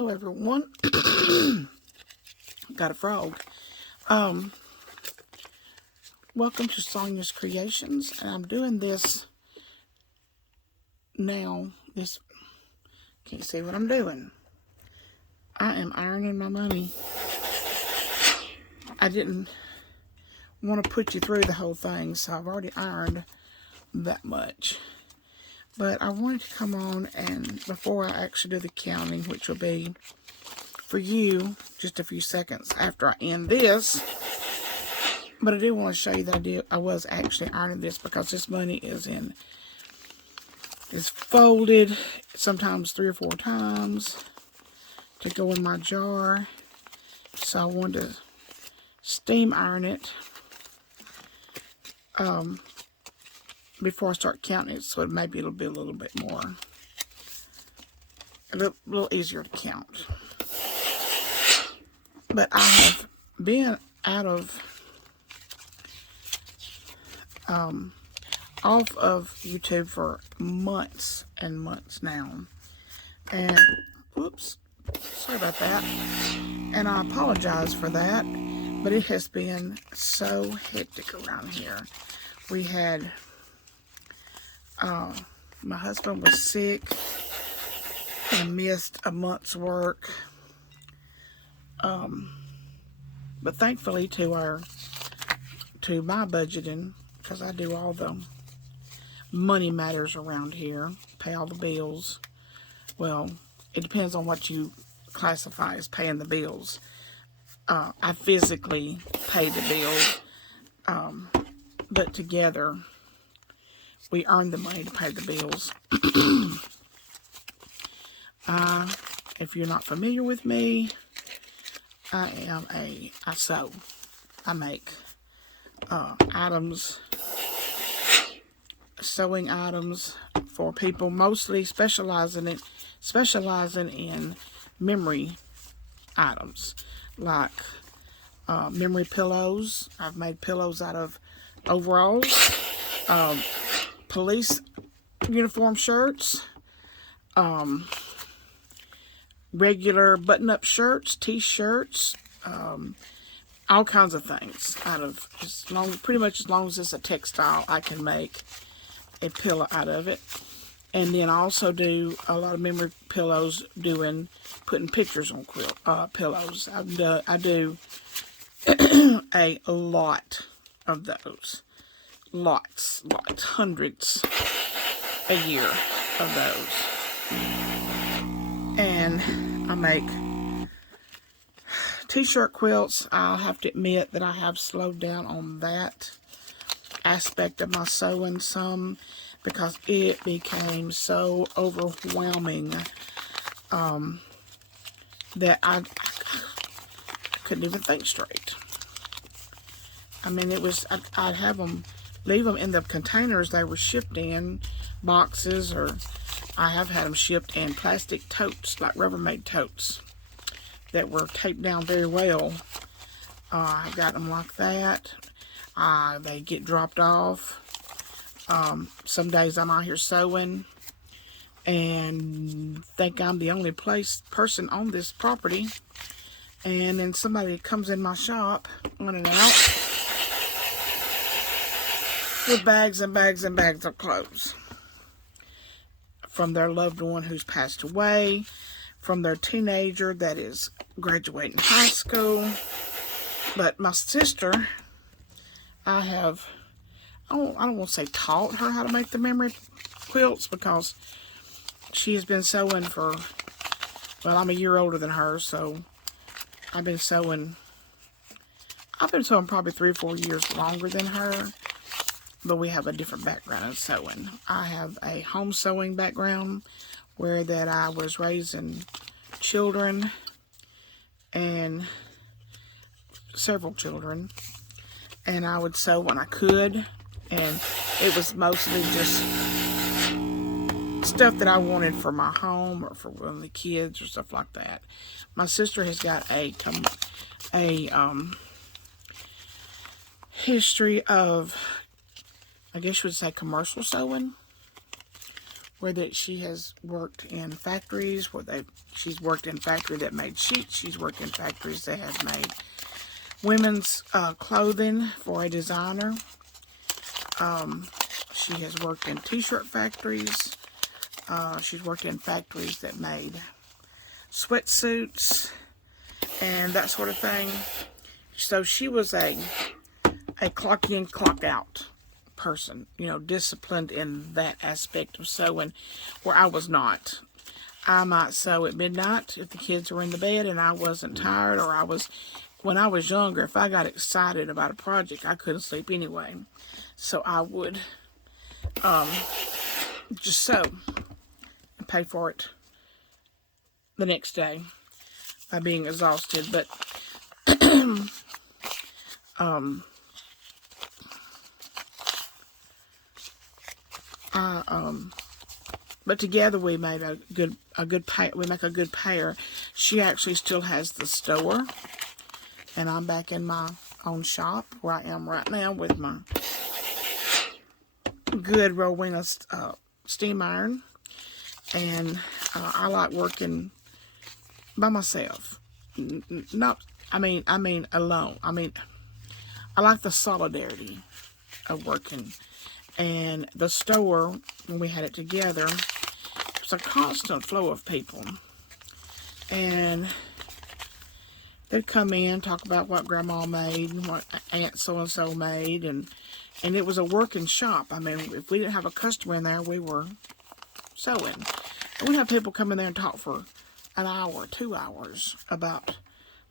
Hello everyone. Got a frog. Welcome to Sonia's Creations, and I'm doing this now. Can't see what I'm doing. I am ironing my money. I didn't want to put you through the whole thing, so I've already ironed that much. But I wanted to come on, and before I actually do the counting, which will be for you just a few seconds after I end this, but I do want to show you that I was actually ironing this, because this money is folded sometimes 3 or 4 times to go in my jar. So I wanted to steam iron it before I start counting it, so maybe it'll be a little bit more, a little easier to count. But I have been out of off of YouTube for months and months now, and whoops, sorry about that, and I apologize for that, but it has been so hectic around here. We had my husband was sick and missed a month's work, but thankfully to my budgeting, because I do all the money matters around here, pay all the bills. Well, it depends on what you classify as paying the bills. I physically pay the bills, but together we earn the money to pay the bills. If you're not familiar with me, I sew. I make items, sewing items for people, mostly specializing in memory items, like memory pillows. I've made pillows out of overalls, police uniform shirts, regular button-up shirts, t-shirts, all kinds of things out of, pretty much as long as it's a textile, I can make a pillow out of it. And then I also do a lot of memory pillows, putting pictures on pillows. I do a lot of those. Lots, hundreds a year of those. And I make t-shirt quilts. I'll have to admit that I have slowed down on that aspect of my sewing some, because it became so overwhelming that I couldn't even think straight. I mean, it was, I'd have them, leave them in the containers they were shipped in, boxes, or I have had them shipped in plastic totes, like Rubbermaid totes, that were taped down very well. I've got them like that. They get dropped off. Some days I'm out here sewing and think I'm the only person on this property, and then somebody comes in my shop, in and out, with bags and bags and bags of clothes from their loved one who's passed away, from their teenager that is graduating high school. But my sister, I don't want to say taught her how to make the memory quilts, because she has been sewing for, well, I'm a year older than her, so I've been sewing probably 3 or 4 years longer than her, but we have a different background in sewing. I have a home sewing background, where that I was raising children, and several children, and I would sew when I could, and it was mostly just stuff that I wanted for my home or for one of the kids or stuff like that. My sister has got a history of, I guess you would say, commercial sewing, whether she has worked in factories, she's worked in factories that made sheets, she's worked in factories that have made women's clothing for a designer. She has worked in t-shirt factories. She's worked in factories that made sweatsuits and that sort of thing. So she was a clock in, clock out person, you know, disciplined in that aspect of sewing, where I was not. I might sew at midnight if the kids were in the bed and I wasn't tired, or when I was younger, if I got excited about a project, I couldn't sleep anyway. So I would just sew and pay for it the next day by being exhausted. But but together we made a good pair. We make a good pair. She actually still has the store, and I'm back in my own shop where I am right now with my good Rowena steam iron. And I like working by myself. I mean alone. I like the solidarity of working. And the store, when we had it together, it was a constant flow of people. And they'd come in, talk about what Grandma made, and what Aunt so-and-so made, and it was a working shop. I mean, if we didn't have a customer in there, we were sewing. And we'd have people come in there and talk for an hour, 2 hours about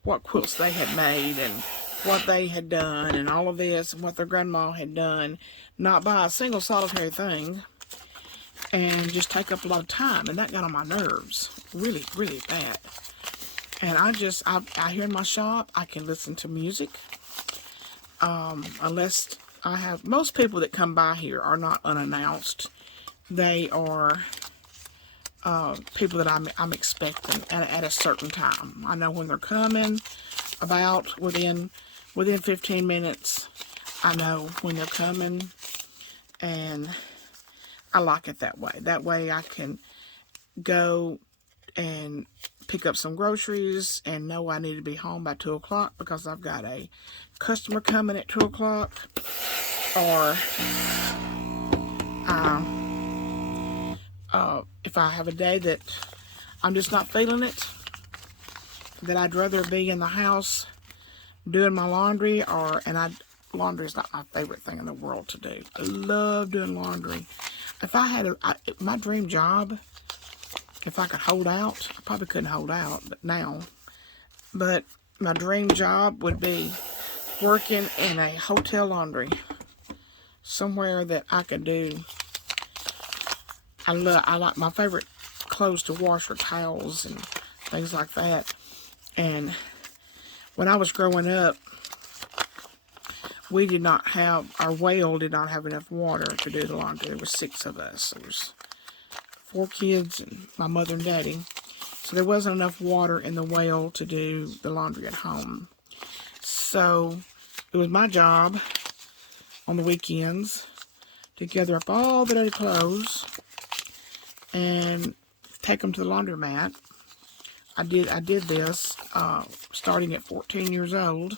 what quilts they had made and what they had done and all of this and what their grandma had done. Not buy a single solitary thing, and just take up a lot of time. And that got on my nerves really, really bad. And I here in my shop, I can listen to music. Unless I have, most people that come by here are not unannounced. They are people that I'm expecting at a certain time. I know when they're coming, about within 15 minutes. I know when they're coming, and I like it that way. That way I can go and pick up some groceries and know I need to be home by 2 o'clock because I've got a customer coming at 2 o'clock. Or if I have a day that I'm just not feeling it, that I'd rather be in the house doing my laundry, laundry is not my favorite thing in the world to do. I love doing laundry. If I had my dream job, if I could hold out, I probably couldn't hold out now, but my dream job would be working in a hotel laundry, somewhere that I could do. I like, my favorite clothes to wash are towels and things like that. And when I was growing up, our well did not have enough water to do the laundry. There were 6 of us. There was 4 kids and my mother and daddy. So there wasn't enough water in the well to do the laundry at home. So it was my job on the weekends to gather up all the dirty clothes and take them to the laundromat. I did this starting at 14 years old.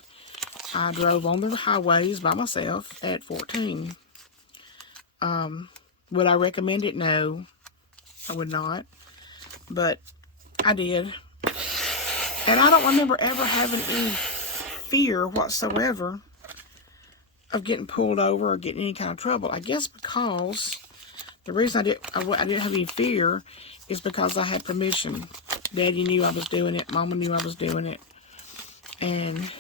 I drove on the highways by myself at 14. Would I recommend it? No, I would not. But I did. And I don't remember ever having any fear whatsoever of getting pulled over or getting any kind of trouble. I guess because the reason I didn't have any fear is because I had permission. Daddy knew I was doing it. Mama knew I was doing it. And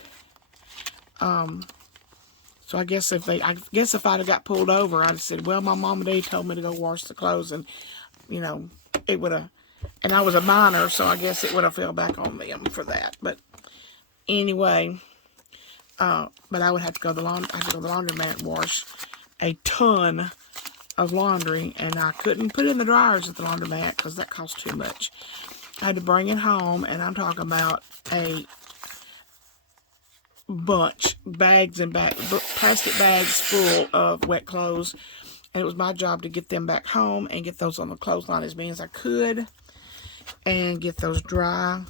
so I guess if I'd have got pulled over, I'd have said, well, my mom and daddy told me to go wash the clothes, and it would have, and I was a minor, so I guess it would have fell back on them for that. But anyway, but I would have to go to the laundromat and wash a ton of laundry, and I couldn't put it in the dryers at the laundromat because that cost too much. I had to bring it home, and I'm talking about a bunch, plastic bags full of wet clothes. And it was my job to get them back home and get those on the clothesline as many as I could. And get those dry,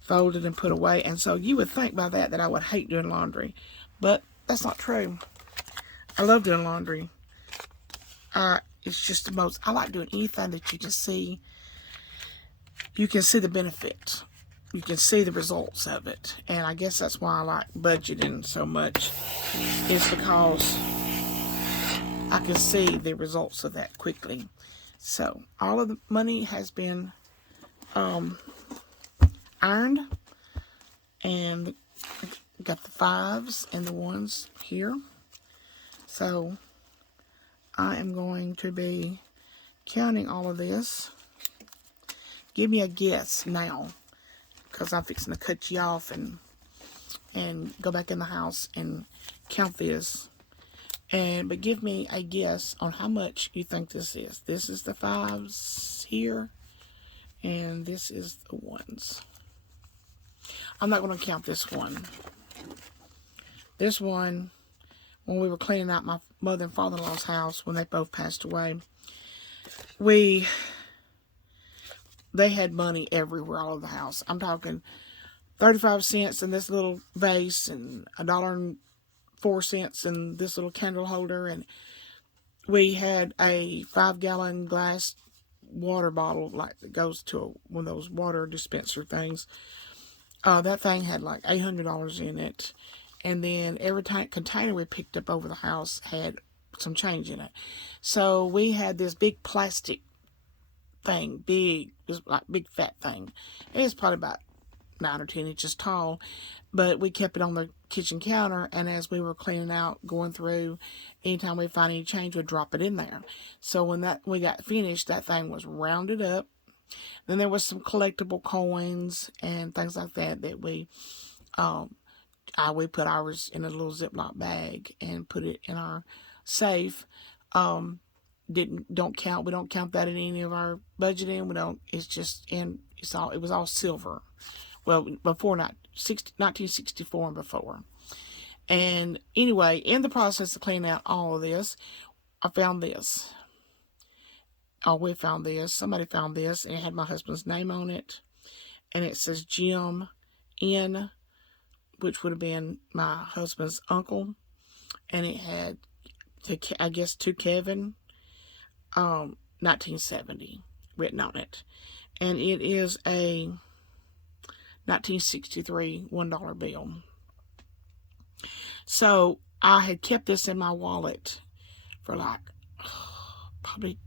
folded, and put away. And so you would think by that I would hate doing laundry. But that's not true. I love doing laundry. It's just the most, I like doing anything that you can see. You can see the benefit. You can see the results of it. And I guess that's why I like budgeting so much. It's because I can see the results of that quickly. So all of the money has been ironed, and got the 5s and the 1s here. So I am going to be counting all of this. Give me a guess now, because I'm fixing to cut you off and go back in the house and count this. But give me a guess on how much you think this is. This is the 5s here, and this is the 1s. I'm not going to count this one. This one, when we were cleaning out my mother and father-in-law's house when they both passed away, they had money everywhere all over the house. I'm talking 35 cents in this little vase, and $1.04 in this little candle holder, and we had a 5-gallon glass water bottle, like that goes to one of those water dispenser things. That thing had like $800 in it, and then every container we picked up over the house had some change in it. So we had this big plastic thing, it was like big fat thing. It was probably about 9 or 10 inches tall, but we kept it on the kitchen counter, and as we were cleaning out, going through, anytime we find any change, we'd drop it in there. So when we got finished, that thing was rounded up. Then there was some collectible coins and things like that we put ours in a little Ziploc bag and put it in our safe. We don't count that in any of our budgeting. It was all silver. Well, before 1964 and before. And anyway, in the process of cleaning out all of this, I found this. We found this. Somebody found this, and it had my husband's name on it. And it says Jim N, which would have been my husband's uncle. And it had, I guess, to Kevin, 1970 written on it. And it is a 1963 $1 bill. So I had kept this in my wallet for like probably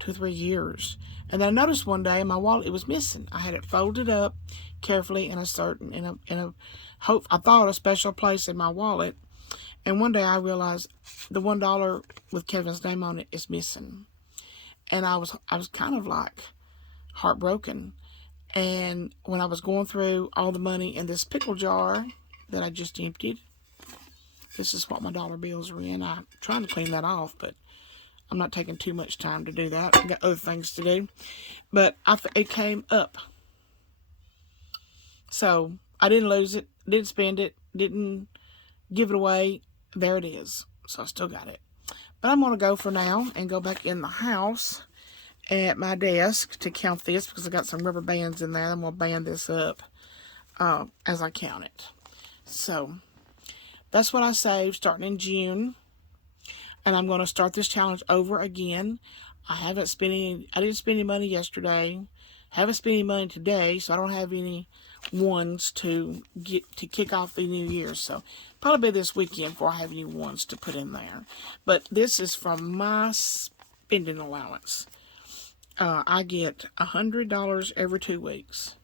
2 or 3 years, and then I noticed one day in my wallet it was missing. I had it folded up carefully in a special place in my wallet, and one day I realized the $1 with Kevin's name on it is missing, and I was kind of like heartbroken. And when I was going through all the money in this pickle jar that I just emptied, this is what my dollar bills are in. I'm trying to clean that off, but I'm not taking too much time to do that. I've got other things to do. But it came up. So I didn't lose it, didn't spend it, didn't give it away. There it is. So I still got it. But I'm going to go for now and go back in the house at my desk to count this, because I got some rubber bands in there. I'm going to band this up as I count it. So that's what I saved starting in June. And I'm going to start this challenge over again. I didn't spend any money yesterday. Haven't spent any money today, so I don't have any 1s to kick off the new year. So probably this weekend before I have any 1s to put in there. But this is from my spending allowance. I get $100 every 2 weeks,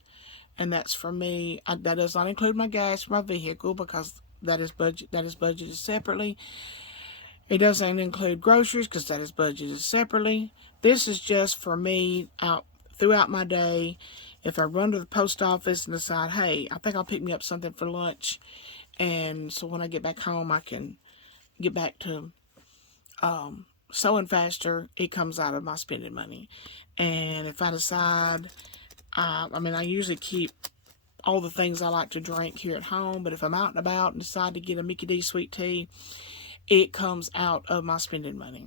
and that's for me. That does not include my gas for my vehicle, because that is budgeted separately. It doesn't include groceries, because that is budgeted separately. This is just for me out throughout my day. If I run to the post office and decide, hey, I think I'll pick me up something for lunch, and so when I get back home, I can get back to sewing faster, it comes out of my spending money. And if I decide, I usually keep all the things I like to drink here at home, but if I'm out and about and decide to get a Mickey D sweet tea, it comes out of my spending money.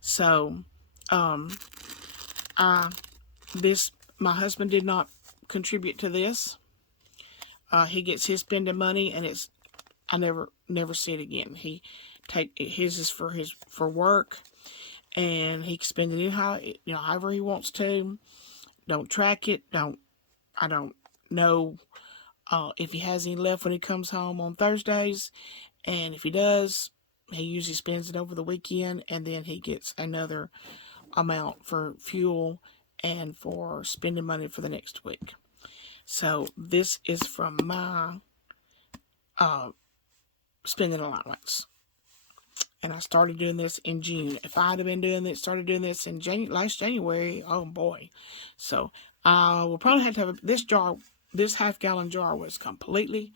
So, I this my husband did not contribute to this. He gets his spending money, and I never see it again. He take his is for work, and he can spend it however he wants to. Don't track it. I don't know if he has any left when he comes home on Thursdays, and if he does, he usually spends it over the weekend, and then he gets another amount for fuel and for spending money for the next week. So this is from my spending allowance. And I started doing this in June. If I'd have been started doing this in last January, oh boy. So I will probably have to have this half-gallon jar was completely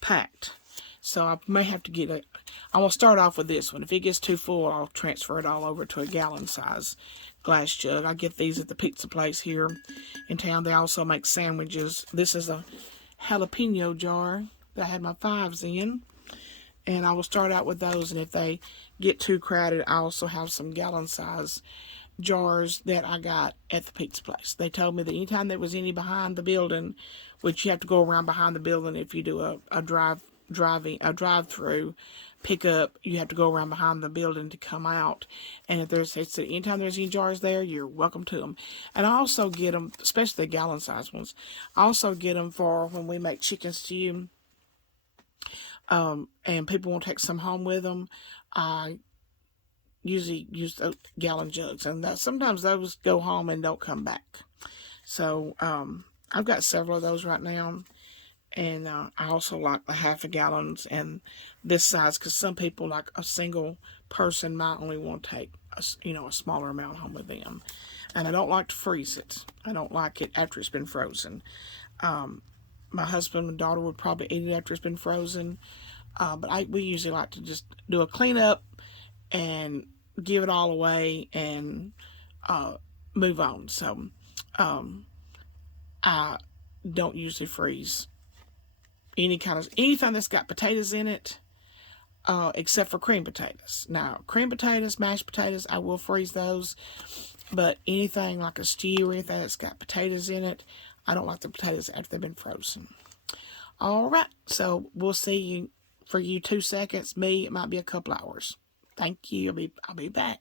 packed. So I may have to get I'm going to start off with this one. If it gets too full, I'll transfer it all over to a gallon size glass jug. I get these at the pizza place here in town. They also make sandwiches. This is a jalapeno jar that I had my 5's in. And I will start out with those, and if they get too crowded, I also have some gallon size jars that I got at the pizza place. They told me that anytime there was any behind the building, which you have to go around behind the building if you do a drive-through pickup, you have to go around behind the building to come out. And if anytime there's any jars there, you're welcome to them. And I also get them, especially the gallon size ones. I also get them for when we make chicken stew. And people won't take some home with them. I usually use the gallon jugs, and sometimes those go home and don't come back. So I've got several of those right now, and I also like the half a gallons and this size, because some people, like a single person, might only want to take a smaller amount home with them. And I don't like to freeze it. I don't like it after it's been frozen. My husband and daughter would probably eat it after it's been frozen. But we usually like to just do a cleanup and give it all away and move on. So I don't usually freeze anything that's got potatoes in it, except for cream potatoes. Now, cream potatoes, mashed potatoes, I will freeze those. But anything like a stew or anything that's got potatoes in it, I don't like the potatoes after they've been frozen. All right, so we'll see you. For you 2 seconds. Me, it might be a couple hours. Thank you. I'll be back.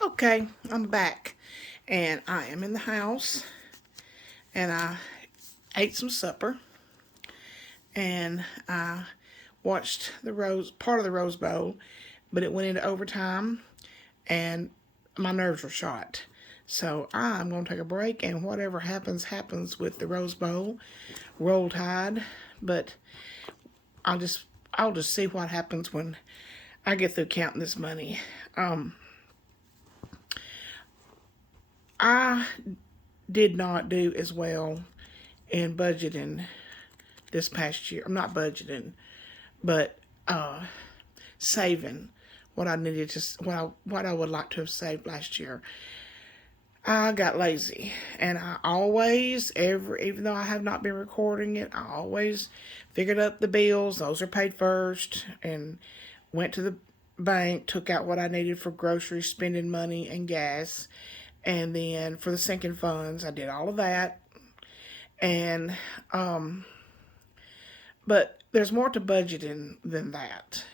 Okay, I'm back, and I am in the house, and I ate some supper, and I watched part of the Rose Bowl, but it went into overtime, and my nerves were shot. So I'm going to take a break, and whatever happens, happens with the Rose Bowl. Roll Tide. But I'll just see what happens when I get through counting this money. I did not do as well in budgeting this past year. I'm not budgeting, but saving what I needed to, what I would like to have saved last year. I got lazy, and I always, even though I have not been recording it, I always figured up the bills. Those are paid first, and went to the bank, took out what I needed for groceries, spending money, and gas. And then for the sinking funds, I did all of that. And, but there's more to budgeting than that.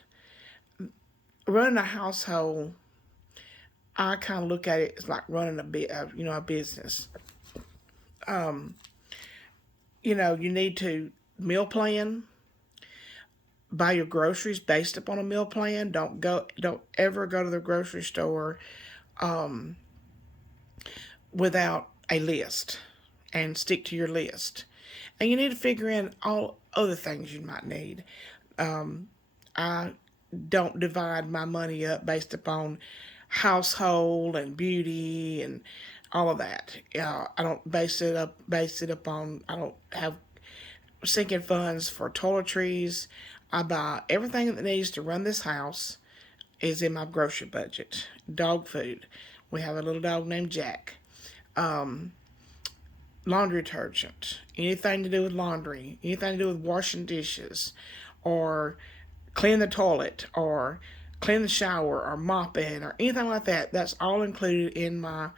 Running a household, I kind of look at it as like running a business. You need to meal plan, buy your groceries based upon a meal plan. Don't ever go to the grocery store without a list, and stick to your list. And you need to figure in all other things you might need. I don't divide my money up based upon household and beauty and all of that. I don't base it upon, I don't have sinking funds for toiletries. I buy everything that needs to run this house is in my grocery budget. Dog food. We have a little dog named Jack. Laundry detergent. Anything to do with laundry. Anything to do with washing dishes. Or clean the toilet or clean the shower or mop it or anything like that, that's all included in my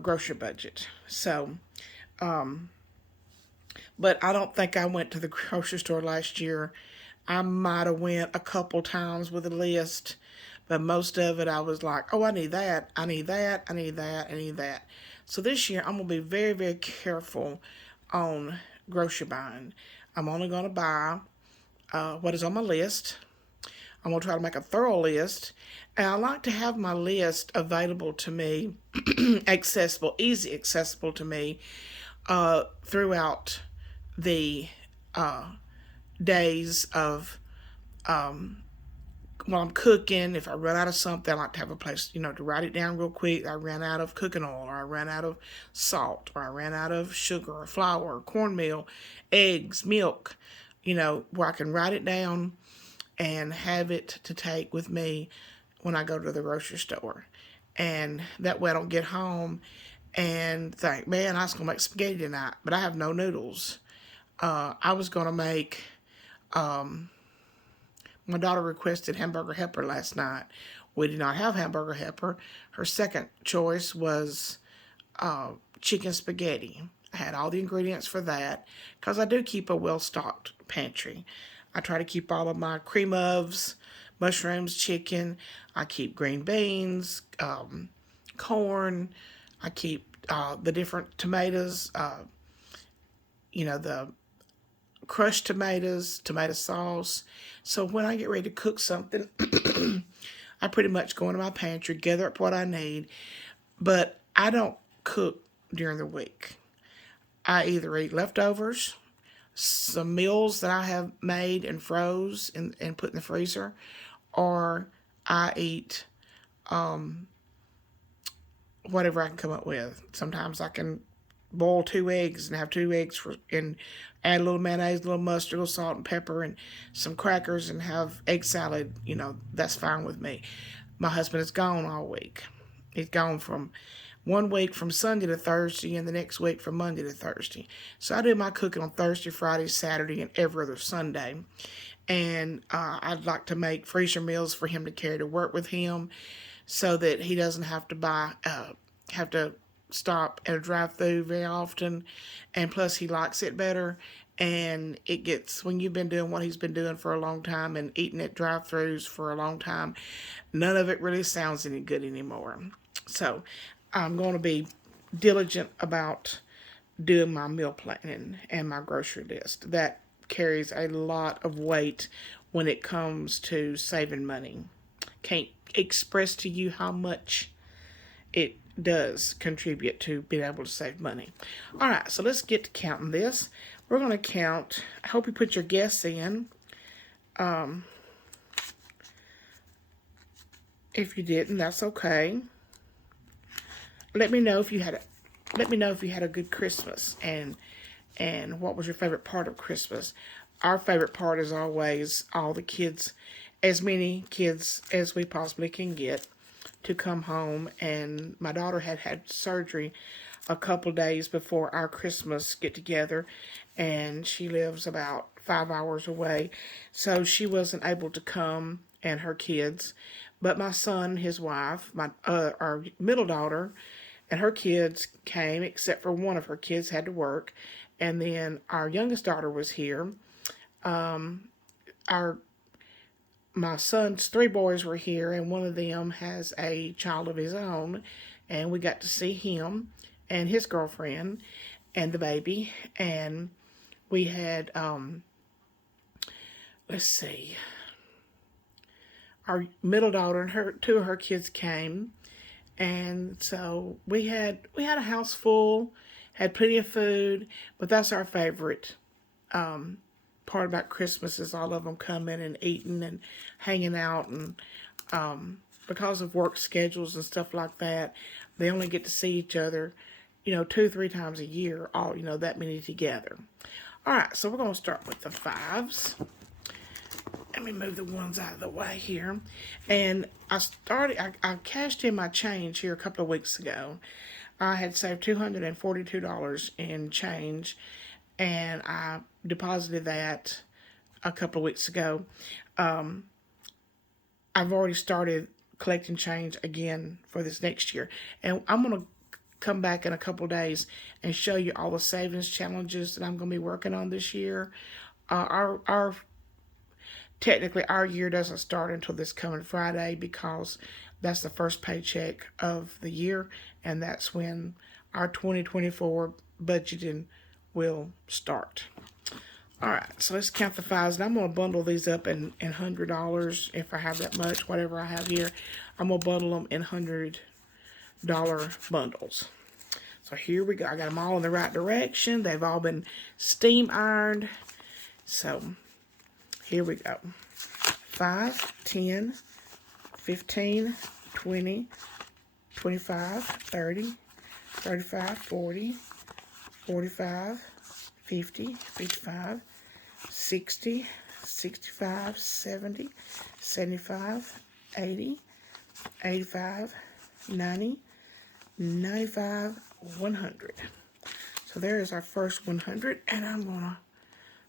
grocery budget. So, but I don't think I went to the grocery store last year. I might have went a couple times with a list, but most of it I was like, oh, I need that, I need that, I need that, I need that. So this year I'm gonna be very, very careful on grocery buying. I'm only gonna buy what is on my list. I'm going to try to make a thorough list. And I like to have my list available to me, accessible, easy accessible to me throughout the days of while I'm cooking. If I run out of something, I like to have a place, to write it down real quick. I ran out of cooking oil, or I ran out of salt, or I ran out of sugar, or flour, or cornmeal, eggs, milk, where I can write it down and have it to take with me when I go to the grocery store. And that way I don't get home and think, man, I was going to make spaghetti tonight, but I have no noodles. I was going to make, my daughter requested hamburger helper last night. We did not have hamburger helper. Her second choice was chicken spaghetti. I had all the ingredients for that because I do keep a well-stocked pantry. I try to keep all of my cream ofs, mushrooms, chicken. I keep green beans, corn. I keep the different tomatoes, the crushed tomatoes, tomato sauce. So when I get ready to cook something, I pretty much go into my pantry, gather up what I need. But I don't cook during the week. I either eat leftovers, some meals that I have made and froze and put in the freezer, or I eat whatever I can come up with. Sometimes I can boil 2 eggs and have 2 eggs and add a little mayonnaise, a little mustard, a little salt and pepper, and some crackers and have egg salad. That's fine with me. My husband is gone all week. He's gone from one week from Sunday to Thursday and the next week from Monday to Thursday. So I do my cooking on Thursday, Friday, Saturday, and every other Sunday. And I'd like to make freezer meals for him to carry to work with him so that he doesn't have to stop at a drive-thru very often. And plus he likes it better. And it gets, when you've been doing what he's been doing for a long time and eating at drive-thrus for a long time, none of it really sounds any good anymore. So I'm going to be diligent about doing my meal planning and my grocery list. That carries a lot of weight when it comes to saving money. Can't express to you how much it does contribute to being able to save money. All right, so let's get to counting this. We're going to count. I hope you put your guess in. If you didn't, that's okay. Let me know if you had a good Christmas and what was your favorite part of Christmas. Our favorite part is always all the kids, as many kids as we possibly can get to come home. And my daughter had surgery a couple days before our Christmas get together, and she lives about 5 hours away, so she wasn't able to come, and her kids. But my son, his wife, our middle daughter, and her kids came, except for one of her kids had to work. And then our youngest daughter was here. My son's 3 boys were here, and one of them has a child of his own. And we got to see him and his girlfriend and the baby. And we had, let's see, our middle daughter and 2 of her kids came. And so we had a house full, had plenty of food, but that's our favorite part about Christmas is all of them coming and eating and hanging out. And because of work schedules and stuff like that, they only get to see each other, 2-3 times a year, all, that many together. All right, so we're going to start with the 5s. Let me move the 1s out of the way here. And I cashed in my change here a couple of weeks ago. I had saved $242 in change, and I deposited that a couple of weeks ago. I've already started collecting change again for this next year. And I'm going to come back in a couple of days and show you all the savings challenges that I'm going to be working on this year. Our technically our year doesn't start until this coming Friday because that's the first paycheck of the year, and that's when our 2024 budgeting will start. All right, so let's count the fives, and I'm going to bundle these up in $100 if I have that much, whatever I have here. I'm going to bundle them in $100 bundles. So here we go. I got them all in the right direction. They've all been steam ironed. So here we go. 5, 10, 15, 20, 25, 30, 35, 40, 45, 50, 55, 60, 65, 70, 75, 80, 85, 90, 95, 100. So there is our first 100, and I'm going to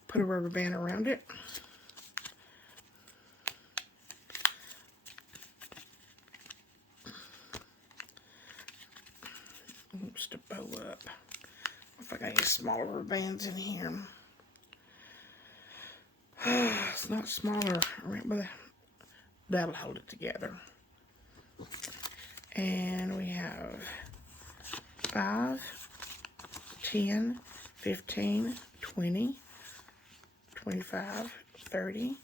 put a rubber band around it. Oops, to bow up. If I got any smaller rubber bands in here. It's not smaller, but that'll hold it together. And we have 5, 10, 15, 20, 25, 30,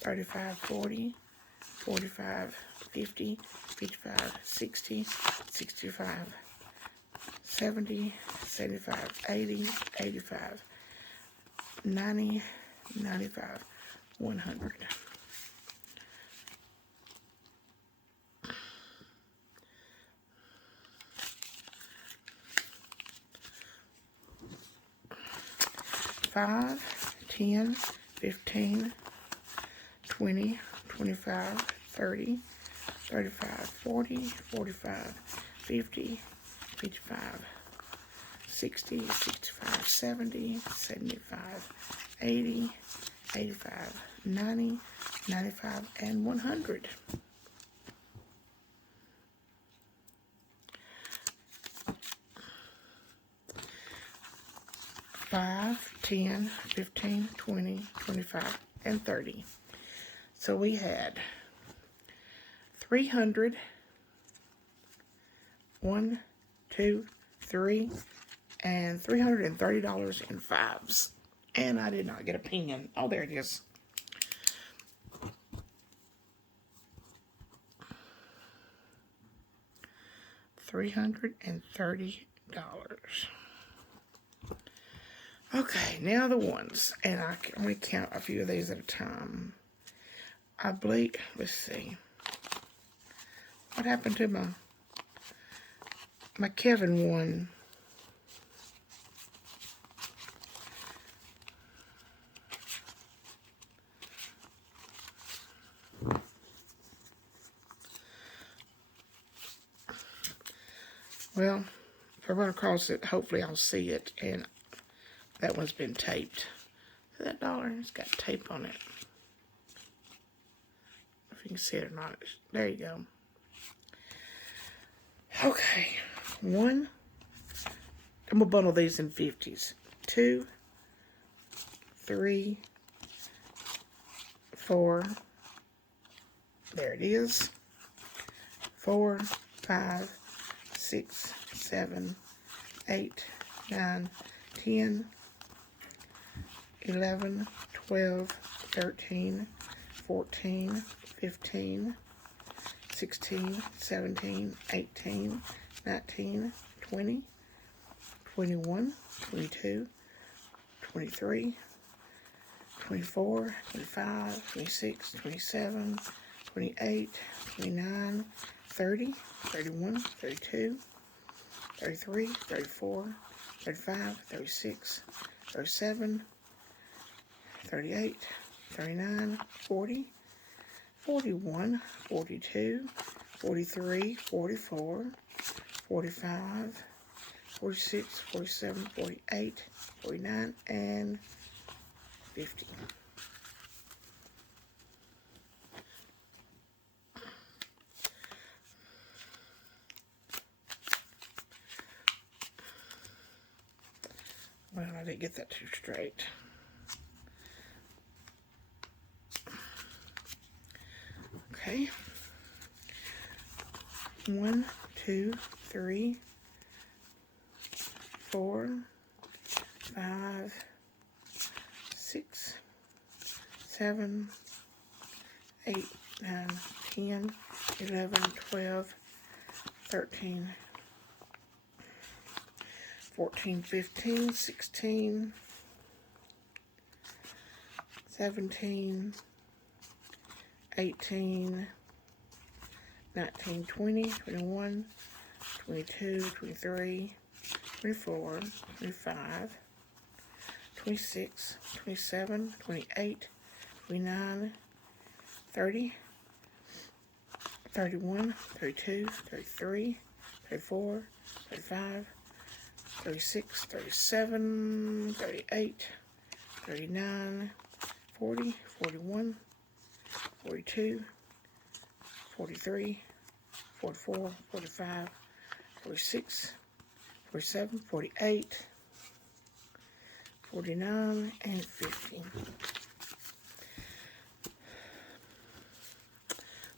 35, 40, 45, 50, 55, 60, 65, 70, 75, 80, 85, 90, 95, 100. Five, 10, 15, 20, 25, 30, 35, 40, 45, 50, 55, 60, 65, 70, 75, 80, 85, 90, 95, and 100. Five, 10, 15, 20, 25, and 30. So we had 300, 1, 2, 3, and $330 in fives. And I did not get a pen. Oh, there it is. $330. Okay, now the ones. And I'm going to count a few of these at a time. I believe, let's see. What happened to my Kevin one? Well, if I run across it, hopefully I'll see it. And that one's been taped. See that dollar? It's got tape on it. If you can see it or not. There you go. Okay. 1. I'm going to bundle these in 50s. 2, 3, 4. There it is. 4, 5, 6, 7, 8, 9, 10, 11, 12, 13, 14, 15, 16, 17, 18, 19, 20, 21, 22, 23, 24, 25, 26, 27, 28, 29, 30, 31, 32, 33, 34, 35, 36, 37, 38, 39, 40, 41, 42, 43, 44, 45, 46, 47, 48, 49, and 50. Well, I didn't get that too straight. Okay. 1, 2, 3, 4, 5, 6, 7, 8, 9, 10, 11, 12, 13, 14, 15, 16, 17, 18, 19, 20, 21, 22, 23, 24, 25, 26, 27, 28, 29, 30, 31, 32, 33, 34, 35, 36, 37, 38, 39, 40, 41, 42, 43, 44, 45, 46, 47, 48, 49, and 50.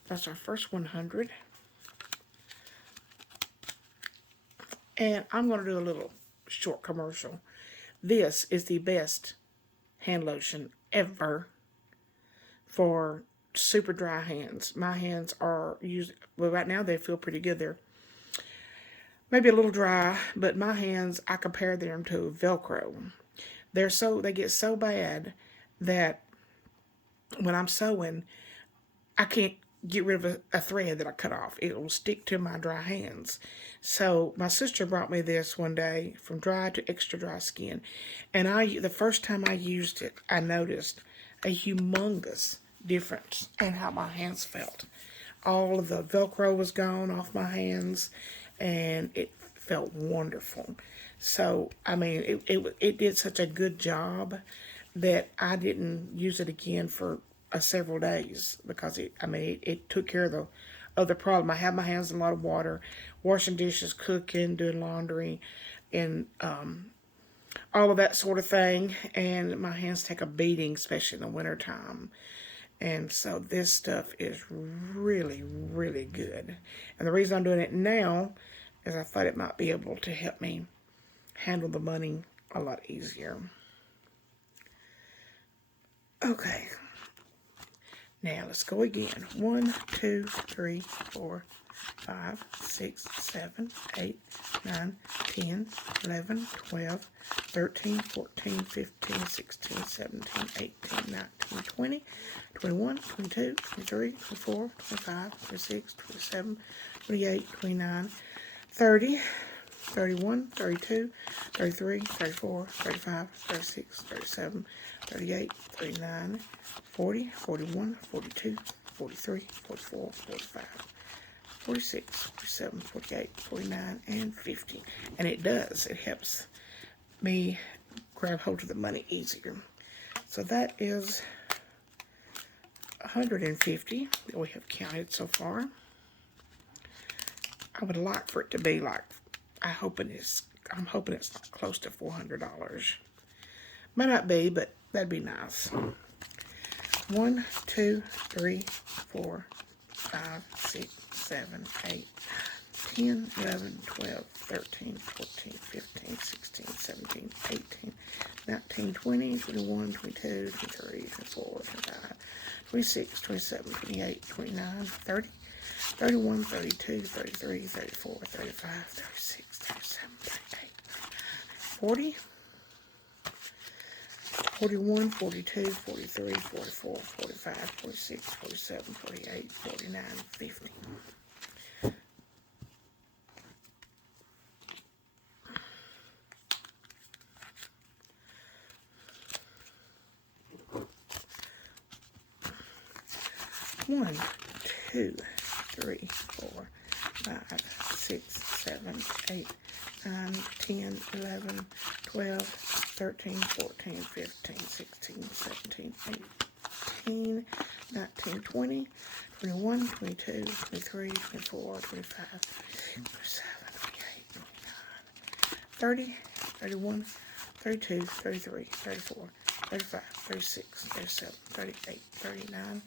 That's our first 100. And I'm going to do a little short commercial. This is the best hand lotion ever for super dry hands. My hands are well, right now they feel pretty good. They're maybe a little dry, but my hands, I compare them to Velcro. They get so bad that when I'm sewing, I can't get rid of a thread that I cut off. It will stick to my dry hands. So my sister brought me this one day, from dry to extra dry skin. And the first time I used it, I noticed a humongous difference in how my hands felt. All of the Velcro was gone off my hands, and it felt wonderful. So, I mean, it did such a good job that I didn't use it again for several days, because it took care of the problem. I have my hands in a lot of water, washing dishes, cooking, doing laundry, and all of that sort of thing. And my hands take a beating, especially in the wintertime. And so this stuff is really, really good. And the reason I'm doing it now is I thought it might be able to help me handle the money a lot easier. Okay. Now let's go again. 1, 2, 3, 4, 5, 6, 7, 8, 9, 10, 11, 12, 13, 14, 15, 16, 17, 18, 19, 20, 21, 22, 23, 24, 25, 26, 27, 28, 29, 30, 31, 32, 33, 34, 35, 36, 37, 38, 39, 40, 41, 42, 43, 44, 45, 46, 47, 48, 49, and 50. And it does. It helps me grab hold of the money easier. So that is 150 that we have counted so far. I would like for it to be like, I'm hoping it's close to $400. Might not be, but that'd be nice. 1, 2, 3, 4, 5, 6, 7, 8, 10, 11, 12, 13, 14, 15, 16, 17, 18, 19, 20, 21, 22, 23, 24, 25, 26, 27, 28, 29, 30, 31, 32, 33, 34, 35, 36, 37, 38, 40, 41, 42, 43, 44, 45, 46, 47, 48, 49, 50. One, 2, 3, 4, 5, 6, 7, 8, 9, 10, 11, 12, 13, 14, 15, 16, 17, 18, 19, 20, 21, 22, 23, 24, 25, 26, 27, 28, 29, 30, 31, 32, 33, 34, 35, 36, 37, 38, 39,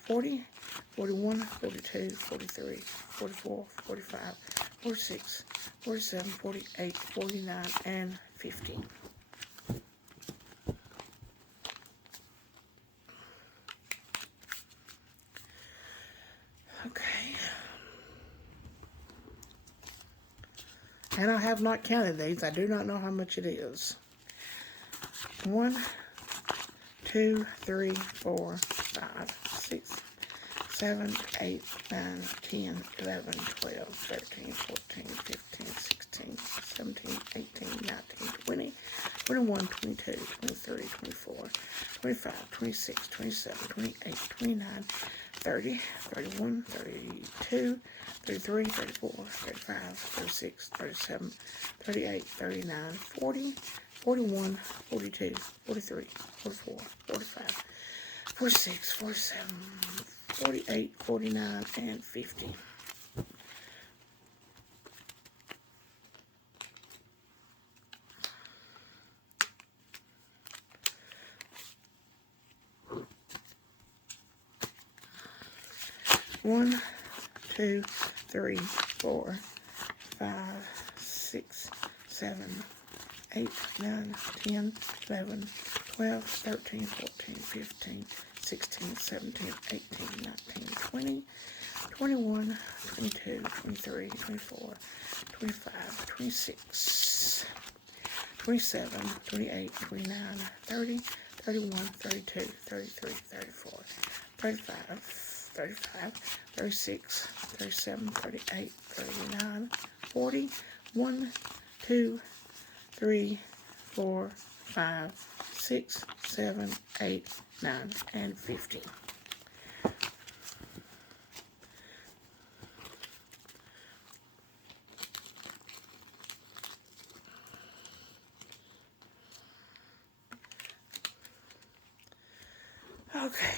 40, 41, 42, 43, 44, 45, 46, 47, 48, 49, and 50. Okay. And I have not counted these. I do not know how much it is. 1, 2, 3, 4, 5, 6, 7, 8, 9, 10, 11, 12, 13, 14, 15, 16, 17, 18, 19, 20, 21, 22, 23, 24, 25, 26, 27, 28, 29, 30, 31, 32, 33, 34, 35, 36, 37, 38, 39, 40, 41, 42, 43, 44, 45, 46, 47, 48, 49, and 50. One, 2, 3, 4, 5, 6, 7, 8, 9, 10, 11, 12, 13, 14, 15, 16, 17, 18, 19, 20, 21, 22, 23, 24, 25, 26, 27, 28, 29, 30, 31, 32, 33, 34, 35, 35, 36, 37, 38, 39, 40, 1, 2, 3, 4, 5, 6, 7, 8, 9, and 50. Okay.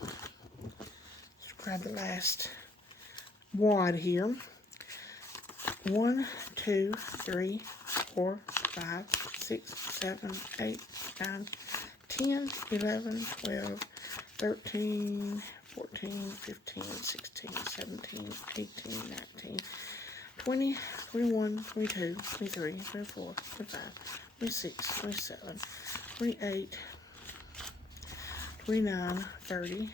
Let's grab the last wad here. 1, 2, 3, 4, 5, 6, 7, 8, 9, 10, 11, 12, 13, 14, 15, 16, 17, 18, 19, 20, 21, 22, 23, 24, 25, 26, 27, 28, 29, 30,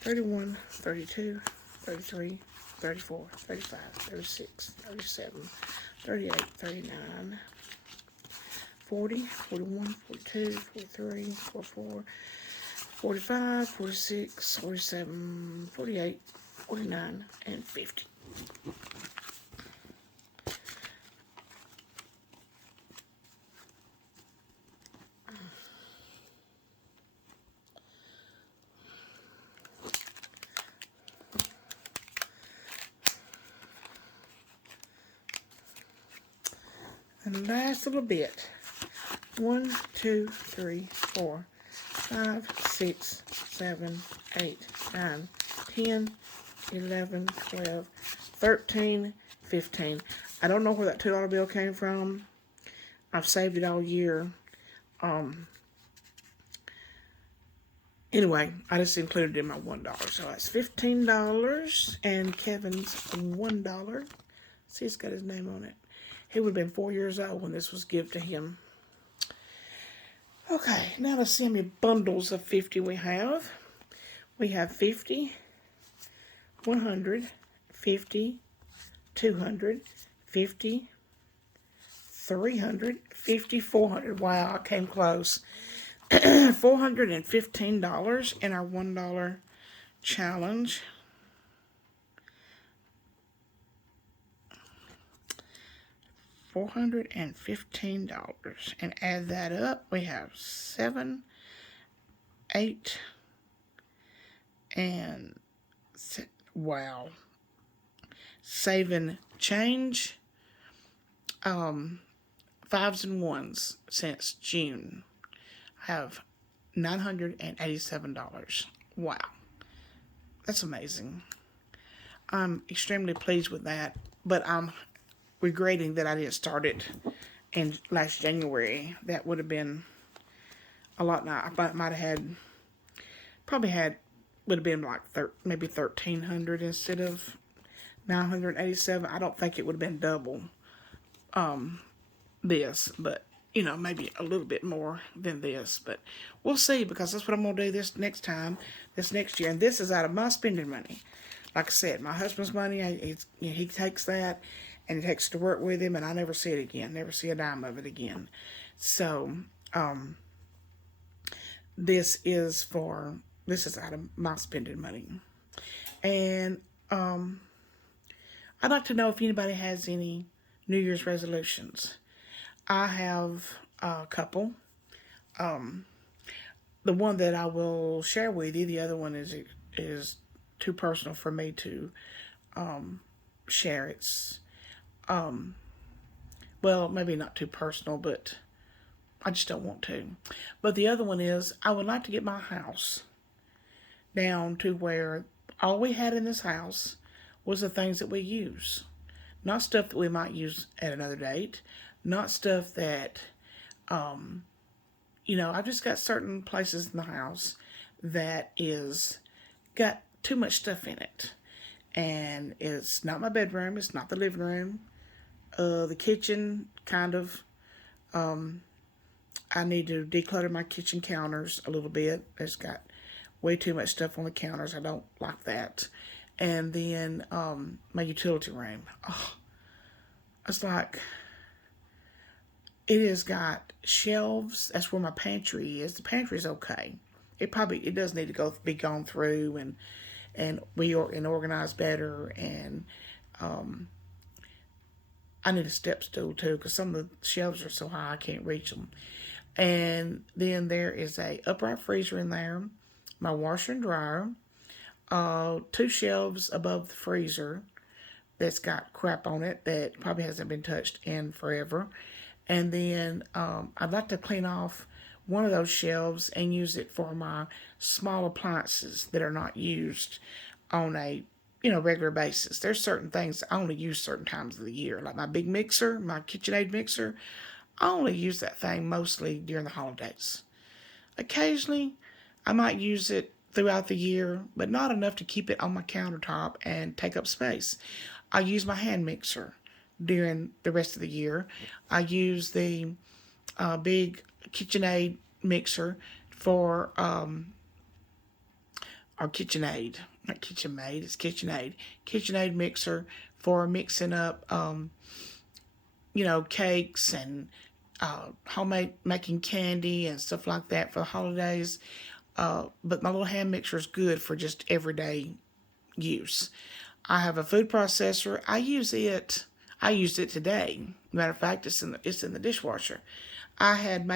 31, 32, 33, 34, 35, 36, 37, 38, 39, 40, 41, 42, 43, 44, 45, 46, 47, 48, 49, and 50. And the last little bit. 1, 2, 3, 4, 5, 6, 7, 8, 9, 10, 11, 12, 13, 15. I don't know where that $2 bill came from. I've saved it all year. Anyway, I just included it in my $1. So that's $15. And Kevin's $1. See, it's got his name on it. He would have been 4 years old when this was given to him. Okay, now let's see how many bundles of 50 we have. We have 50, 100, 50, 200, 50, 300, 50, 400. Wow, I came close. $415 in our $1 challenge. $415, and add that up, we have 7, 8, and wow, saving change, 5s and 1s since June. I have $987. Wow, that's amazing. I'm extremely pleased with that, but I'm regretting that I didn't start it in last January. That would have been a lot. Now I might have had, probably had, would have been like maybe 1,300 instead of 987. I don't think it would have been double this, but you know, maybe a little bit more than this, but we'll see, because that's what I'm gonna do this next year, and this is out of my spending money. Like I said, my husband's money, he takes that and he takes it to work with him, and I never see it again, never see a dime of it again. So this is out of my spending money. And I'd like to know if anybody has any New Year's resolutions. I have a couple. The one that I will share with you, the other one is too personal for me to share. It's well, maybe not too personal, but I just don't want to. But the other one is, I would like to get my house down to where all we had in this house was the things that we use. Not stuff that we might use at another date. Not stuff that, I've just got certain places in the house that is got too much stuff in it. And it's not my bedroom. It's not the living room. The kitchen, kind of. I need to declutter my kitchen counters a little bit. It's got way too much stuff on the counters. I don't like that. And then my utility room. Oh, it's like, it has got shelves. That's where my pantry is. The pantry's okay. It does need to be gone through and organized better. And I need a step stool too, because some of the shelves are so high I can't reach them. And then there is a upright freezer in there, my washer and dryer, 2 shelves above the freezer that's got crap on it that probably hasn't been touched in forever. And then I'd like to clean off one of those shelves and use it for my small appliances that are not used on a regular basis. There's certain things I only use certain times of the year, like my big mixer, my KitchenAid mixer. I only use that thing mostly during the holidays. Occasionally, I might use it throughout the year, but not enough to keep it on my countertop and take up space. I use my hand mixer during the rest of the year. I use the big KitchenAid mixer for or KitchenAid, not KitchenMaid, it's KitchenAid. KitchenAid mixer for mixing up, cakes and homemade, making candy and stuff like that for the holidays. But my little hand mixer is good for just everyday use. I have a food processor. I used it today. Matter of fact, it's in the dishwasher. I had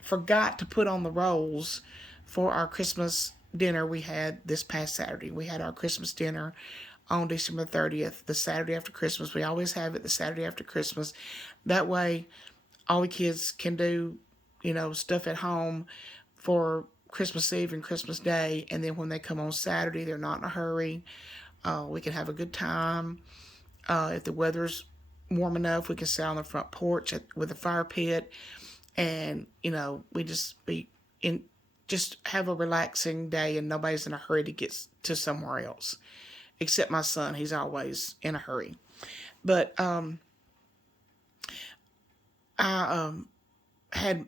forgot to put on the rolls for our Christmas dinner we had this past Saturday. We had our Christmas dinner on December 30th, the Saturday after Christmas. We always have it the Saturday after Christmas. That way, all the kids can do, stuff at home for Christmas Eve and Christmas Day. And then when they come on Saturday, they're not in a hurry. We can have a good time. If the weather's warm enough, we can sit on the front porch with a fire pit. And, we just have a relaxing day, and nobody's in a hurry to get to somewhere else. Except my son, he's always in a hurry. But I had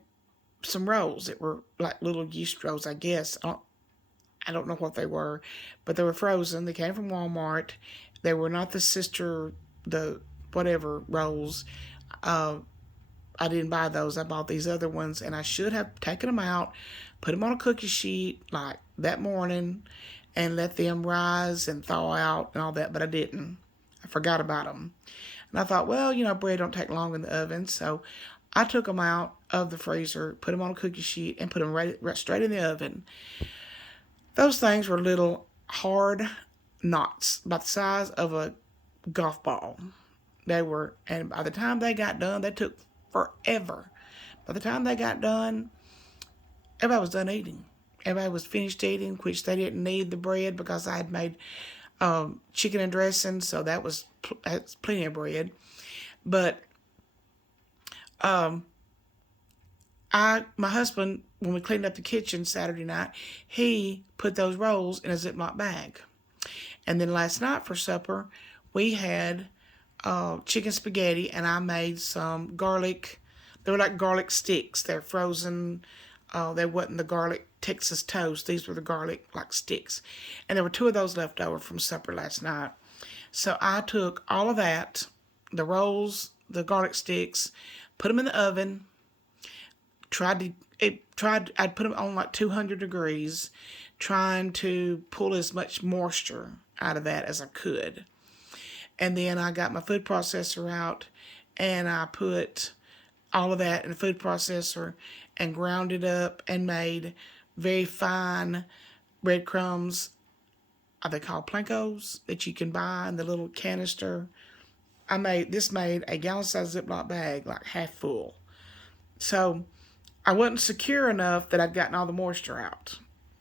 some rolls that were like little yeast rolls, I guess. I don't know what they were, but they were frozen. They came from Walmart. They were not the whatever rolls. I didn't buy those. I bought these other ones, and I should have taken them out, put them on a cookie sheet like that morning, and let them rise and thaw out and all that, but I didn't. I forgot about them. And I thought, well, bread don't take long in the oven, so I took them out of the freezer, put them on a cookie sheet, and put them right straight in the oven. Those things were little hard knots about the size of a golf ball. They were, and by the time they got done, they took forever. By the time they got done, everybody was done eating. Everybody was finished eating, which they didn't need the bread because I had made chicken and dressing, so that's plenty of bread. But My husband, when we cleaned up the kitchen Saturday night, he put those rolls in a Ziploc bag. And then last night for supper, we had chicken spaghetti, and I made some garlic. They were like garlic sticks. They're frozen. They wasn't the garlic Texas toast. These were the garlic like sticks. And there were 2 of those left over from supper last night. So I took all of that, the rolls, the garlic sticks, put them in the oven. I'd put them on like 200 degrees, trying to pull as much moisture out of that as I could. And then I got my food processor out, and I put all of that in the food processor and ground it up and made very fine breadcrumbs. Are they called plankos that you can buy in the little canister? Made a gallon-sized Ziploc bag, like half full. So I wasn't secure enough that I'd gotten all the moisture out.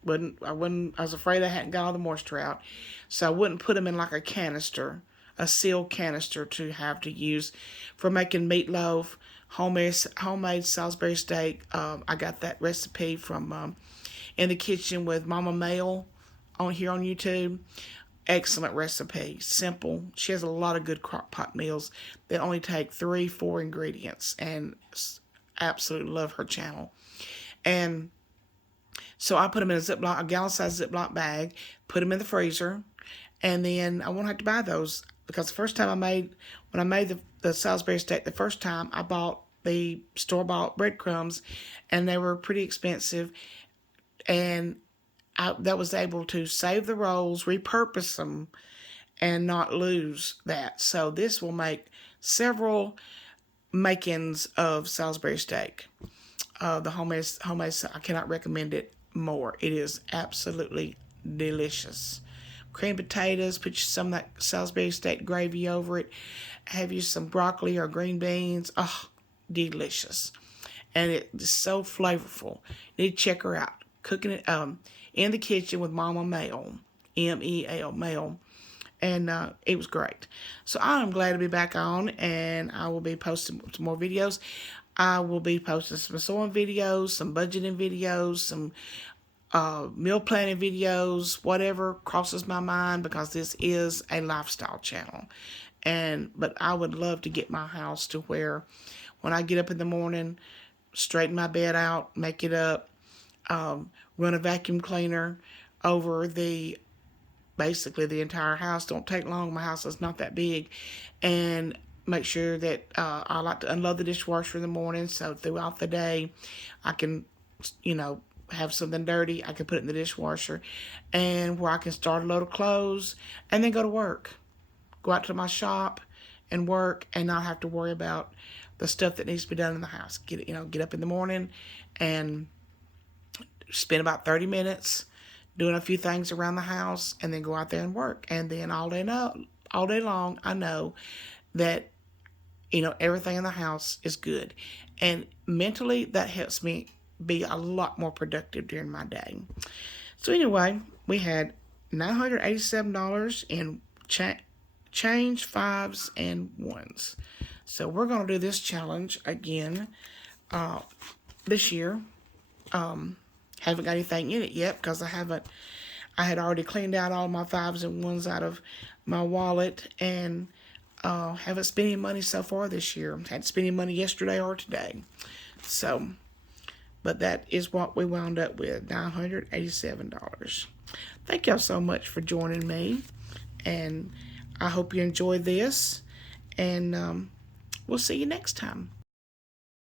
I was afraid I hadn't got all the moisture out. So I wouldn't put them in like a canister, a sealed canister to have to use for making meatloaf, homemade Salisbury steak. I got that recipe from In the Kitchen with Mama Mail on YouTube. Excellent recipe, simple. She has a lot of good crock pot meals that only take 3-4 ingredients, and absolutely love her channel. And so I put them in a gallon-sized Ziploc bag, put them in the freezer, and then I won't have to buy those, because the first time when I made the Salisbury steak, the first time I bought the store-bought breadcrumbs, and they were pretty expensive, and that was able to save the rolls, repurpose them, and not lose that. So this will make several makings of Salisbury steak. The homemade, I cannot recommend it more. It is absolutely delicious. Creamed potatoes, put some of that Salisbury steak gravy over it. Have you some broccoli or green beans. Oh, delicious. And it's so flavorful. You need to check her out. Cooking it in the Kitchen with Mama Mail, M-E-L, Mail. And it was great. So I'm glad to be back on, and I will be posting some more videos. I will be posting some sewing videos, some budgeting videos, some meal planning videos, whatever crosses my mind, because this is a lifestyle channel. But I would love to get my house to where when I get up in the morning, straighten my bed out, make it up, run a vacuum cleaner over basically the entire house. Don't take long. My house is not that big. And make sure that I like to unload the dishwasher in the morning, so throughout the day I can, have something dirty, I can put it in the dishwasher, and where I can start a load of clothes and then go to work. Go out to my shop and work, and not have to worry about the stuff that needs to be done in the house. Get up in the morning and spend about 30 minutes doing a few things around the house, and then go out there and work. And then all day long, I know that, everything in the house is good. And mentally, that helps me be a lot more productive during my day. So anyway, we had $987 in change, 5s and 1s. So we're going to do this challenge again this year. Haven't got anything in it yet, because I had already cleaned out all my 5s and 1s out of my wallet, and haven't spent any money so far this year. Hadn't spent any money yesterday or today. So, but that is what we wound up with, $987. Thank y'all so much for joining me, and I hope you enjoyed this, and we'll see you next time.